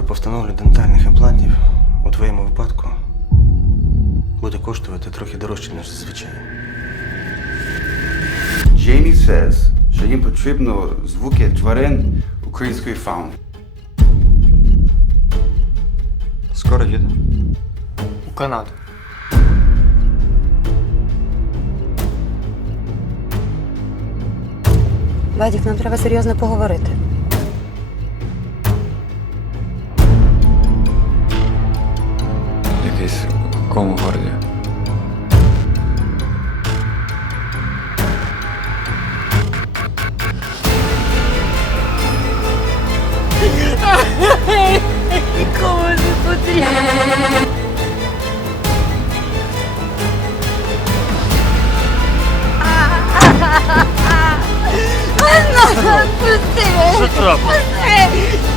процедура по дентальних імплантів у твоєму випадку буде коштувати трохи дорожче, ніж зазвичай. Джеймі says, що їм потрібно звуки тварин української фауни. Скоро їду. У Канаду. Вадік, нам треба серйозно поговорити. Isso, Concordia. Como se poderia... Não, você! Você!